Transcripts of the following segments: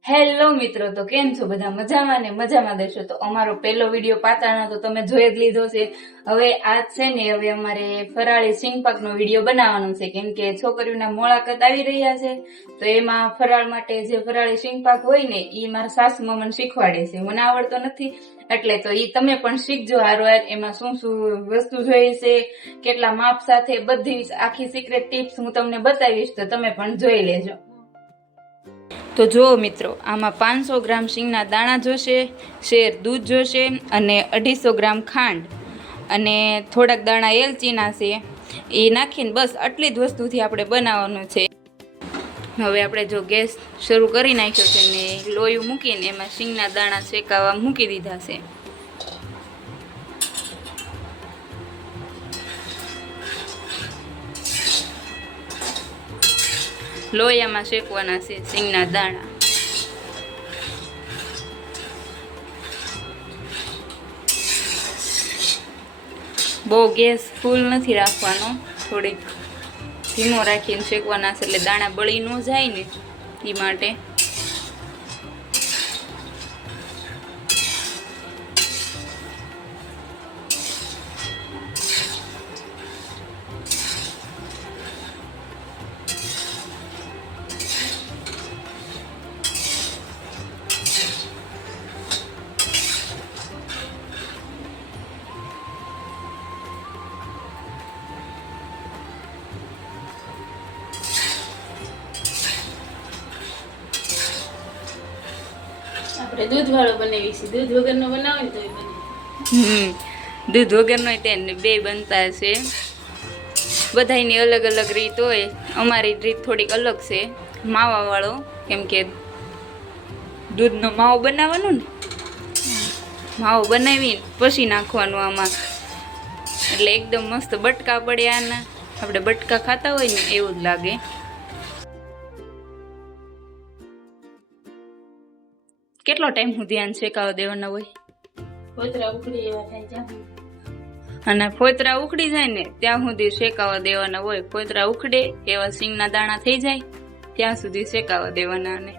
Hello મિત્રો, તો કેમ છો બધા? મજામાં ને મજામાં દેશો. તો અમારો પહેલો વિડીયો પાતાનો તો તમે જોઈ જ લીધો છે. હવે આજ છે ને હવે અમારે ફરાળી સિંગપાકનો વિડીયો બનાવવાનો છે, કેમ કે છોકરીઓના મોળાકત આવી રહ્યા છે. તો એમાં ફરાળ માટે જે ફરાળી સિંગપાક હોય ને એ મારા સાસુ મને શીખવાડે છે. મને આવડતો નથી, એટલે તો ઈ તમે પણ શીખજો હારોહાર. એમાં શું શું વસ્તુ જોઈએ છે, કેટલા માપ સાથે, બધી આખી સિક્રેટ ટિપ્સ હું તમને બતાવીશ, તો તમે પણ જોઈ લેજો. તો જુઓ મિત્રો, આમાં 500 ગ્રામ શીંગના દાણા જોશે, શેર દૂધ જોશે અને 250 ગ્રામ ખાંડ અને થોડાક દાણા એલચીના છે. એ નાખીને બસ આટલી જ વસ્તુથી આપણે બનાવવાનું છે. હવે આપણે જો ગેસ શરૂ કરી નાખ્યો છે ને લોયું મૂકીને એમાં શીંગના દાણા શેકાવા મૂકી દીધા છે. લોયામાં શેકવાના છે શીંગના દાણા. બહુ ગેસ ફૂલ નથી રાખવાનો, થોડીક ધીમો રાખીને શેકવાના છે, એટલે દાણા બળી ન જાય ને એ માટે. આપણે દૂધ વાળો બનાવી છે, દૂધ વગરનો બનાવે તો બને. દૂધ વગરનો તેને બે બનતા છે. બધાની અલગ અલગ રીત હોય. અમારી રીત થોડીક અલગ છે, માવા વાળો, કેમ કે દૂધનો માવો બનાવવાનો ને, માવો બનાવીને પછી નાખવાનું આમાં, એટલે એકદમ મસ્ત બટકા પડે આના. આપણે બટકા ખાતા હોય ને એવું જ લાગે. કેટલો ટાઈમ સુધી આને શેકાવા દેવાના હોય? ફોતરા ઉકળી એવા થાય ત્યાં. અને ફોતરા ઉકળી જાય ને ત્યાં સુધી શેકાવા દેવાના હોય. ફોતરા ઉકળે એવા શીંગના દાણા થઈ જાય ત્યાં સુધી શેકાવા દેવાના. અને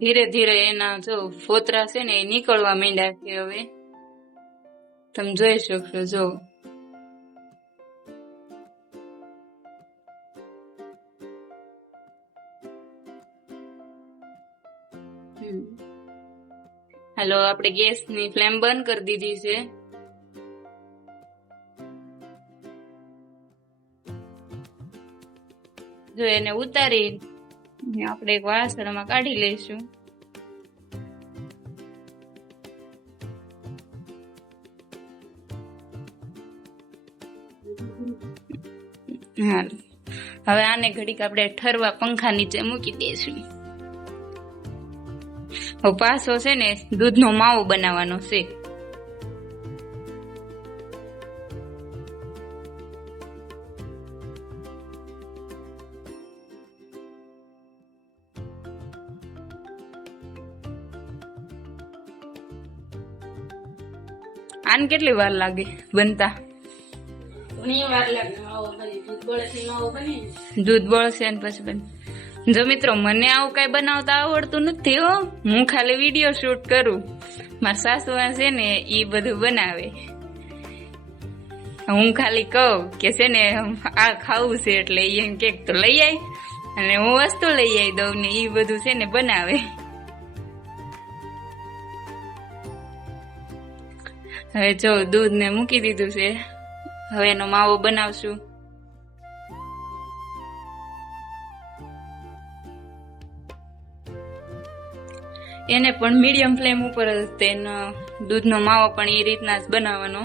ધીરે ધીરે એના જો ફોતરા છે ને એ નીકળવા માંડ્યા છે. હવે તમે જોઈ શકશો. જો હાલો, આપણે ગેસની ફ્લેમ બંધ કરી દીધી છે. જો એને ઉતારી આપણે એક વાસણમાં કાઢી લઈશું. હાલ, હવે આને ઘડીક આપણે ઠરવા પંખા નીચે મૂકી દઈશું. હવે પાછો છે ને દૂધનો માવો બનાવવાનો છે. આને કેટલી વાર લાગે બનતા? ઘણી વાર લાગે માવો બને, દૂધ બળે માવો બને. દૂધ બળશે ને પછી બને. જો મિત્રો, મને આવું કઈ બનાવતા આવડતું નથી હો. હું ખાલી વિડીયો શૂટ કરું. મારા સાસુ છે ને ઈ બધું બનાવે. હું ખાલી કહું કે છે ને આ ખાવું છે, એટલે એમ કે તો લઈ આવી, અને હું વસ્તુ લઈ આવી દઉં ને ઈ બધું છે ને બનાવે. હવે જો દૂધ ને મૂકી દીધું છે. હવે એનો માવો બનાવશું. એને પણ મીડિયમ ફ્લેમ ઉપર જ તેનો દૂધનો માવો પણ એ રીતના જ બનાવવાનો.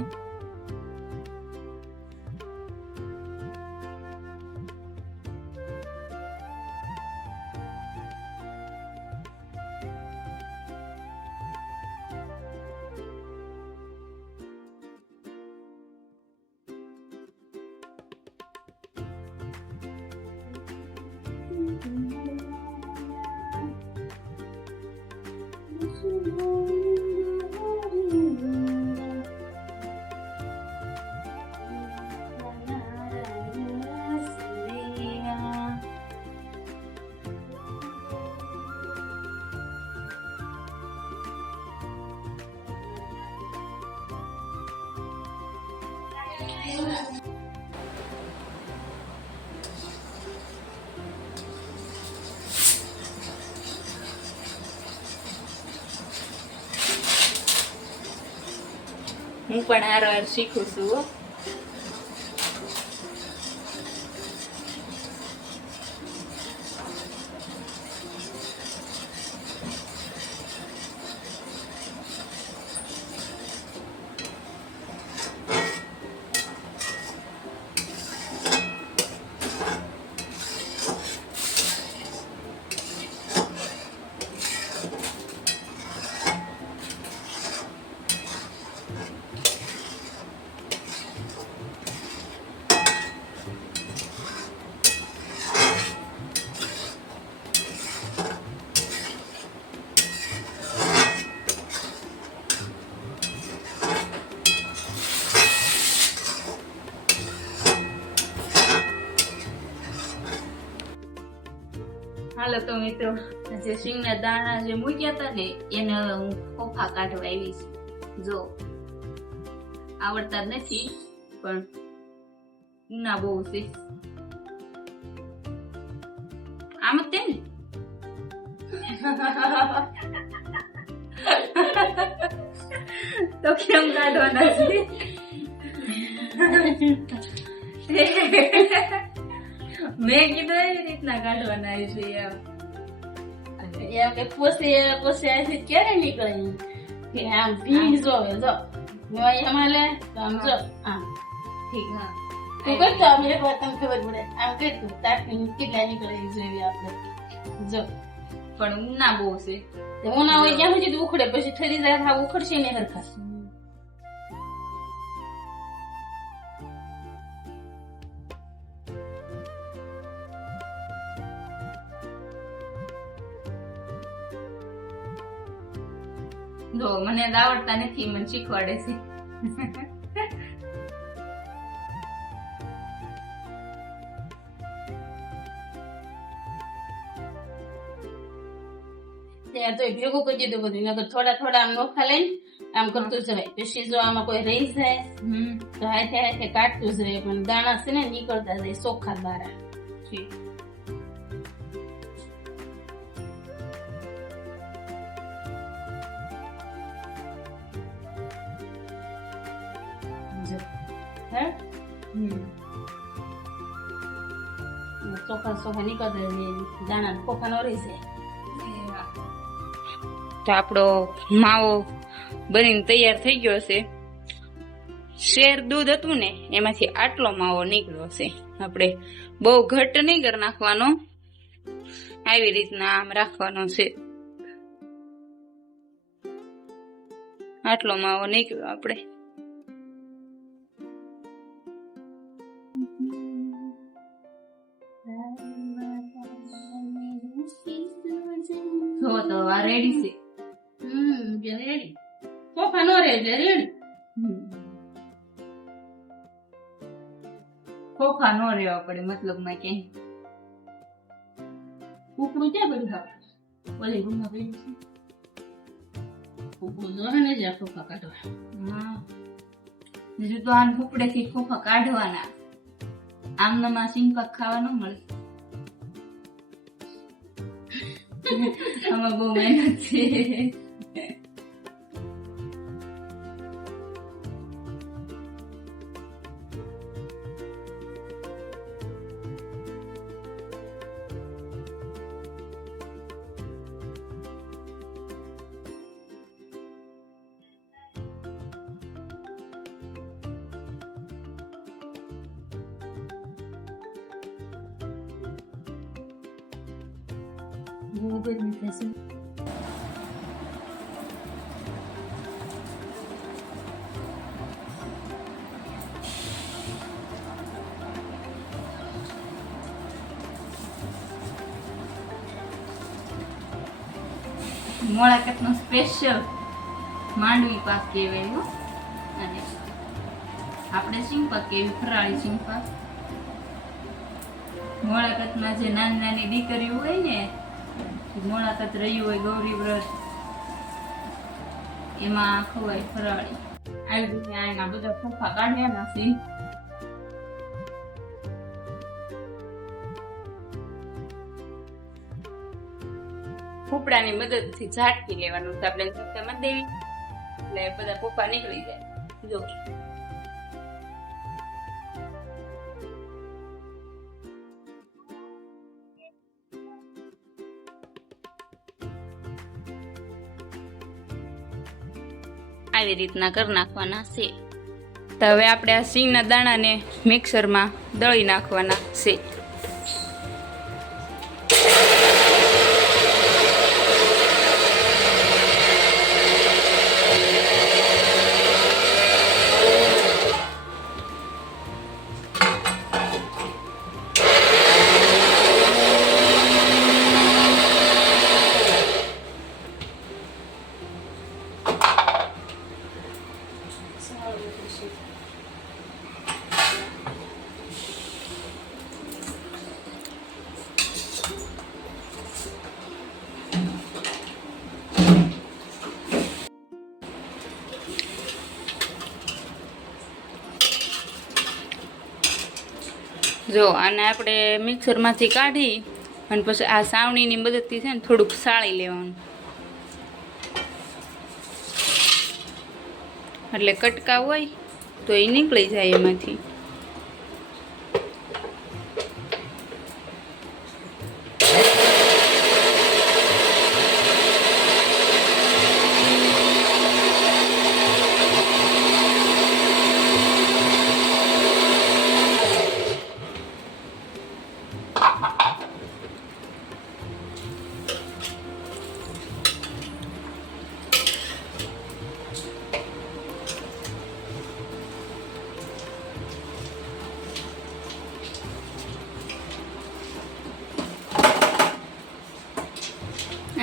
હું પણ હાર શીખું છું હો. હાલો તો મિત્રો, જે સિંગના દાણા જે મૂક્યા હતા ને એને હવે હું ખોફા કાઢવા આવી છું. જો આવડતા જ નથી પણ ના બહુ છે. આમ જ તે ને તો કેમ કાઢવાના છે? મેં કીધું એવી રીતના કાઢવાના છે એમ. એમ કે પોસે આથી ક્યારે નીકળે કે આમ ભીંગ જોવે જો એમાં લે તો આમ જો આમ ઠીક હા તું કરતો આમ એક વાર તમને ખબર પડે આમ કરતું તાકી કેટલા નીકળે જોઈએ આપણે જો પણ ઉના બહુ છે. હું ના હોય ત્યાં સુધી ઉખડે પછી ઠરી જાય હા ઉખડશે ને હરખા જો મને આવડતા નથી, મને શીખવાડે છે. ત્યાં તો ભેગું કરી દીધું બધું નકર થોડા થોડા આમ નોખા લઈને આમ કરતું જવાય. પછી જો આમાં કોઈ રહી જાય તો હાથે હાથે કાઢતું જ રહે પણ દાણા છે ને નીકળતા જાય ચોખ્ખા દાણા. ચોખ્ખા ચોખ્ખા નીકળતા દાણા ખોખા ન રહી જાય. તો આપણો માવો બનીને તૈયાર થઈ ગયો છે. શેર દૂધ હતું ને એમાંથી આટલો માવો નીકળ્યો છે. આપણે બહુ ઘટ્ટ નહીં કરી નાખવાનો, આવી રીતના આમ રાખવાનો છે. આટલો માવો નીકળ્યો આપણે. જો તો આ રેડી છે. રેડી ચોખા નો રહે એટલે રેડી. ખોખા નો રહેવા પડે મતલબમાં કે કુકડું ક્યાં બધું ખાવા ઓલી રૂમમાં પડ્યું છે કુકડું જો ને જ્યાં ખોખા કાઢવા. બીજું તો આન ફૂપડેથી ખોખા કાઢવાના. આમનામાં સિંગપાક ખાવા ન મળે. આમાં બહુ મહેનત છે. બહુ ગરમી થશે. મોળાકત નો સ્પેશિયલ માંડવી પાક કહેવાય. અને આપણે સિંગ પાક કેવી ફરાળી સિંગ પાક. મોળાકતમાં જે નાની નાની દીકરીઓ હોય ને, મોળાકત રહ્યું હોય ગૌરી વ્રત, એમાં ખવાય ફરાળી. આવી રીતે આના બધા ખોખા કાઢ્યા છે. ફૂફડાની મદદથી ઝાટકી લેવાનું છે આપણે ચમચામાં દેવી એટલે બધા પોપા નીકળી જાય જો આવી રીતના કરી નાખવાના છે તો હવે આપણે આ સિંગના દાણાને મિક્સરમાં દળી નાખવાના છે જો આને આપણે મિક્સરમાંથી કાઢી અને પછી આ સાવણીની મદદથી છે ને થોડુંક સાળી લેવાનું એટલે કટકા હોય તો એ નીકળી જાય એમાંથી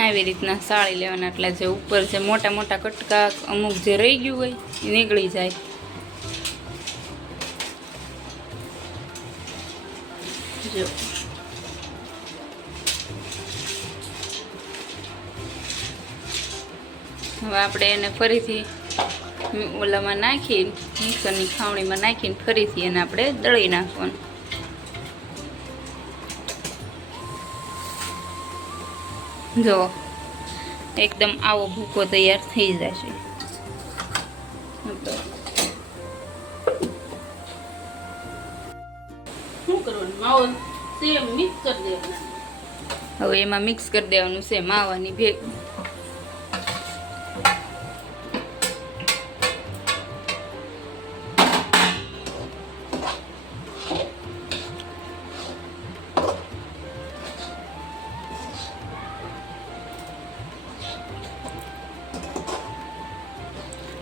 આવી રીતના સાળી લેવાના એટલે જે ઉપર જે મોટા મોટા કટકા અમુક જે રહી ગયું હોય એ નીકળી જાય જો હવે આપણે એને ફરીથી ઓલામાં નાખી મિક્સરની ખાવણીમાં નાખીને ફરીથી એને આપણે દળી નાખવાનું જો એકદમ આવો ભૂકો તૈયાર થઈ જશે શું કરવાનું માવો સેમ મિક્સ કરી દેવાના હવે એમાં મિક્સ કરી દેવાનું છે માવાની ભેગું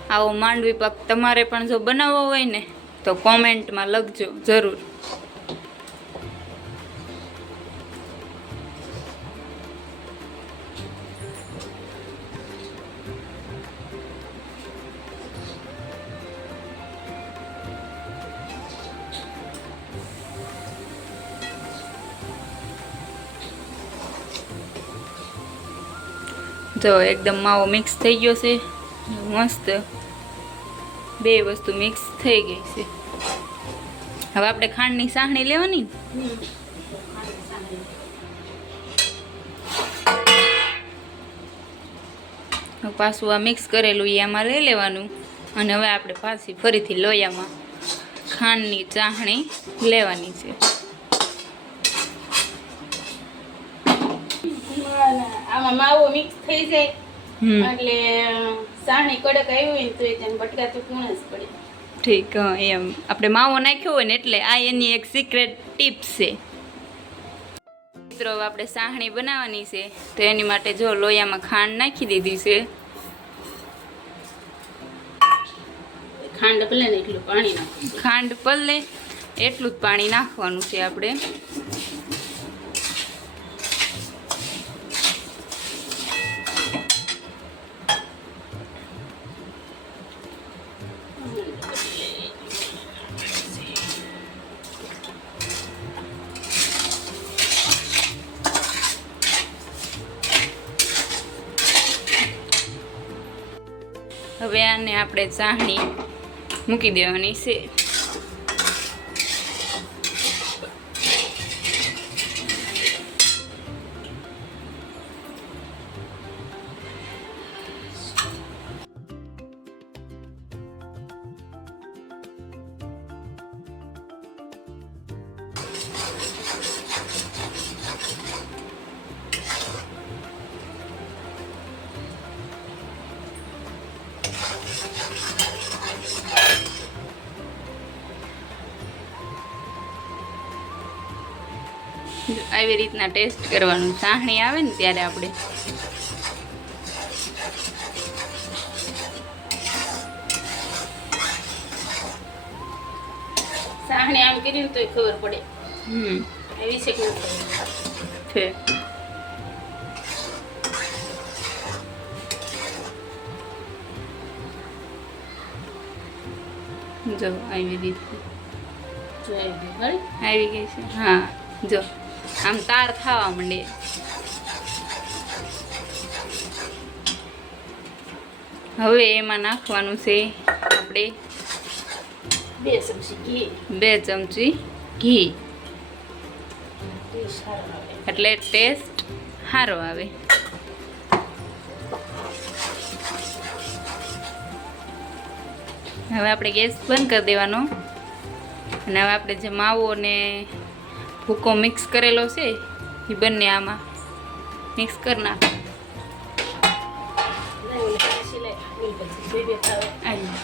આવો માંડવી પાક તમારે પણ જો બનાવવો હોય ને તો કોમેન્ટમાં લખજો જરૂર જો એકદમ માવો મિક્સ થઈ ગયો છે મસ્ત બે વસ્તુ મિક્સ થઈ ગઈ છે હવે આપણે ખાંડની સાહણી લેવાની પાછું આ મિક્સ કરેલું એ આમાં લઈ લેવાનું અને હવે આપણે પાછી ફરીથી લોયામાં ખાંડની ચાસણી લેવાની છે આમાં માવો મિક્સ થઈ જાય એટલે સાણી કડક આવી હોય તો તેને બટકાથી પૂણ જ પડે ઠીક એમ આપણે માવો નાખ્યો હોય ને એટલે આ એની એક સિક્રેટ ટિપ્સ છે મિત્રો હવે આપણે સાહણી બનાવવાની છે તો એની માટે જો લોયામાં ખાંડ નાખી દીધી છે ખાંડ પલે ને એટલું પાણી નાખવું ખાંડ પલ્લે એટલું જ પાણી નાખવાનું છે આપણે હવે આને આપણે ચાસણી મૂકી દેવાની છે આવી રીતના ટેસ્ટ કરવાનું. ચાસણી આવે ને ત્યારે આપણે સાહણી આમ કરીને તોય ખબર પડે હમ એવી છે કે છે. જો આવી રીતે જોઈ ગઈ આવી ગઈ છે. હા જો આમ તાર ખાવા માંડે. હવે એમાં નાખવાનું છે આપણે 2 ચમચી ઘી 2 ચમચી ઘી, ટેસ્ટ સારો આવે. એટલે ટેસ્ટ સારો આવે. હવે આપણે ગેસ બંધ કરી દેવાનો અને હવે આપણે જે માવો ને ભૂકો મિક્સ કરેલો છે એ બંને આમાં મિક્સ કરી નાખો. નહીં ઓલી પાછી લે ઓલી પછી બે ખાવે આવી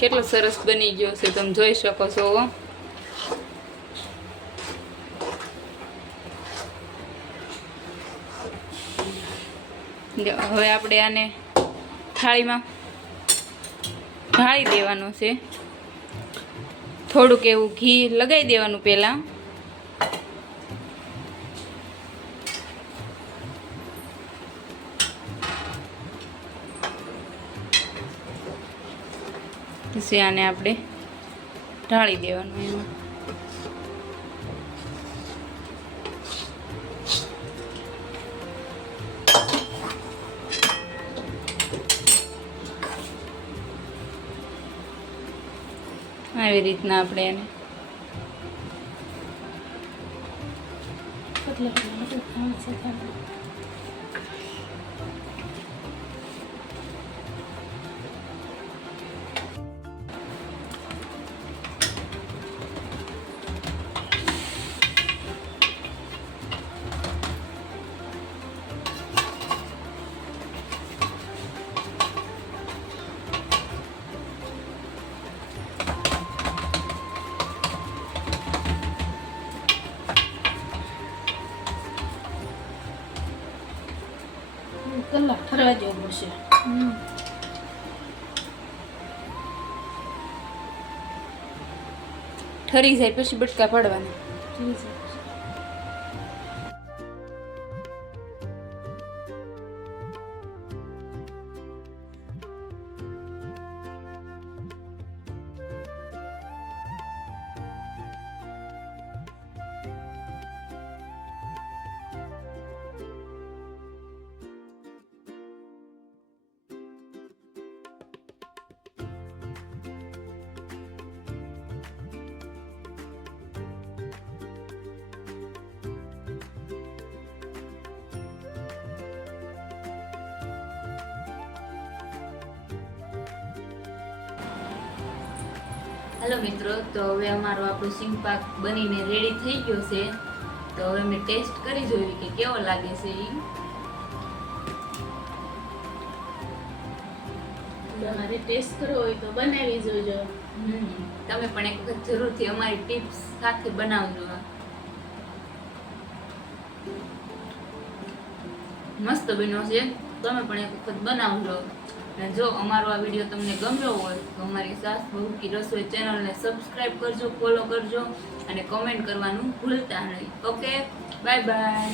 કેટલો સરસ બની ગયો છે, તમે જોઈ શકો છો. હવે આપણે આને થાળીમાં ઢાળી દેવાનું છે. થોડુંક એવું ઘી લગાવી દેવાનું પહેલાં. પછી આને આપણે ઢાળી દેવાનું એમાં. આવી રીતના આપણે એને કલાક ઠરવા દેવું પડશે. ઠરી જાય પછી બટકા પાડવાના. હેલો મિત્રો, તો હવે અમારો આપણો સિંગ પાક બનીને રેડી થઈ ગયો છે. તો હવે મેં ટેસ્ટ કરી જોયું કે કેવો લાગે છે એ. તમારે ટેસ્ટ કરવો હોય તો બનાવી જોજો. તમે પણ એક વખત જરૂરથી અમારી ટિપ્સ સાથે બનાવજો. મસ્ત બન્યો છે, તમે પણ એક વખત બનાવજો. અને જો અમારો આ વિડીયો તમને ગમ્યો હોય તો અમારી સાસ બહુ કી રસોઈ ચેનલને સબસ્ક્રાઇબ કરજો, ફોલો કરજો અને કમેન્ટ કરવાનું ભૂલતા નહીં. Okay, bye bye.